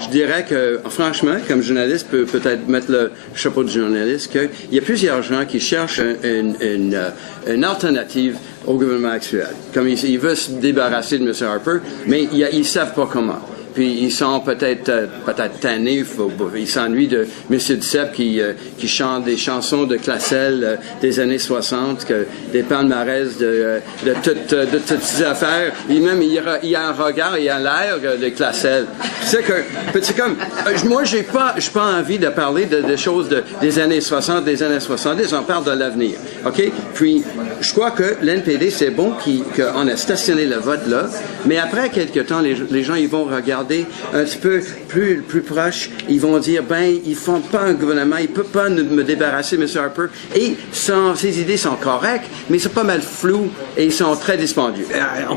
Je dirais que, franchement, comme journaliste, peut-être mettre le chapeau de journaliste, qu'il y a plusieurs gens qui cherchent une alternative au gouvernement actuel. Comme ils veulent se débarrasser de M. Harper, mais ils savent pas comment. Puis ils sont peut-être tannés, ils s'ennuient de M. Duceppe qui chante des chansons de Classel des années 60, des palmarès de toutes ces affaires. Et même il y a un regard, il y a l'air de Classel. C'est comme moi j'ai pas envie de parler de choses des années 60, des années 70. On parle de l'avenir, ok? Puis je crois que l'NPD c'est bon qu'on a stationné le vote là, mais après quelque temps les gens ils vont regarder un petit peu plus proche, ils vont dire, ils font pas un gouvernement, ils peuvent pas me débarrasser, M. Harper, et ses idées sont correctes, mais c'est pas mal flou, et ils sont très dispendieux. On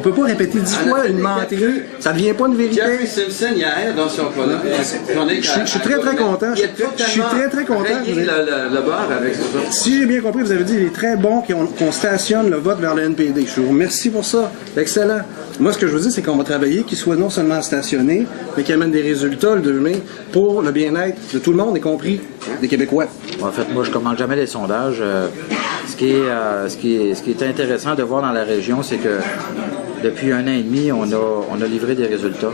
peut pas répéter 10 fois une menterie, ça devient pas une vérité. Jeffrey Simpson, hier, dans son colloque, je suis très content. Je suis très content. Le bar avec ça. Si j'ai bien compris, vous avez dit qu'il est très bon qu'on stationne le vote vers le NPD. Je vous remercie pour ça. Excellent. Moi, ce que je veux dire, c'est qu'on va travailler, qu'il soit non seulement stationné, mais qu'il amène des résultats le 2 mai pour le bien-être de tout le monde, y compris des Québécois. En fait, moi, je commande jamais les sondages. Ce qui est intéressant de voir dans la région, c'est que depuis 1 an et demi, on a livré des résultats.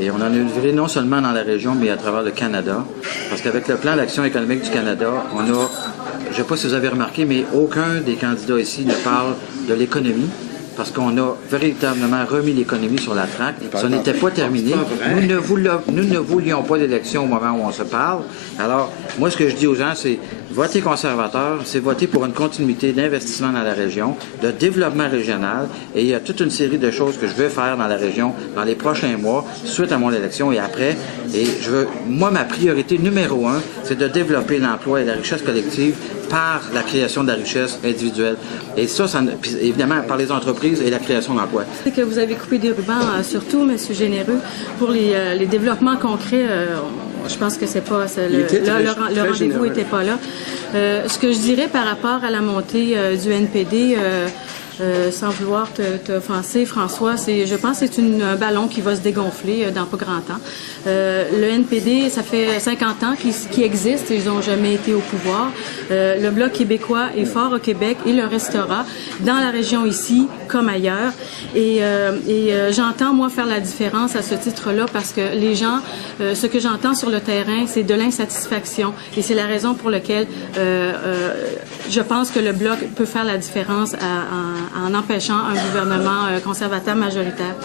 Et on en a livré non seulement dans la région, mais à travers le Canada. Parce qu'avec le plan d'action économique du Canada, on a, je ne sais pas si vous avez remarqué, mais aucun des candidats ici ne parle de l'économie. Parce qu'on a véritablement remis l'économie sur la traque. Ça n'était pas terminé. Nous ne voulions pas d'élection au moment où on se parle. Alors, moi, ce que je dis aux gens, c'est voter conservateur, c'est voter pour une continuité d'investissement dans la région, de développement régional. Et il y a toute une série de choses que je vais faire dans la région dans les prochains mois, suite à mon élection et après. Et moi, ma priorité numéro 1, c'est de développer l'emploi et la richesse collective par la création de la richesse individuelle. Et ça évidemment, par les entreprises et la création d'emplois. C'est que vous avez coupé des rubans, surtout, M. Généreux, pour les développements concrets. Je pense que c'est pas... Le rendez-vous n'était pas là. Ce que je dirais par rapport à la montée du NPD... sans vouloir t'offenser, François, je pense que c'est un ballon qui va se dégonfler dans pas grand temps. Le NPD, ça fait 50 ans qu'il existe, ils n'ont jamais été au pouvoir. Le Bloc québécois est fort au Québec et le restera dans la région ici comme ailleurs. Et j'entends, moi, faire la différence à ce titre-là parce que les gens, ce que j'entends sur le terrain, c'est de l'insatisfaction. Et c'est la raison pour laquelle je pense que le Bloc peut faire la différence en empêchant un gouvernement conservateur majoritaire.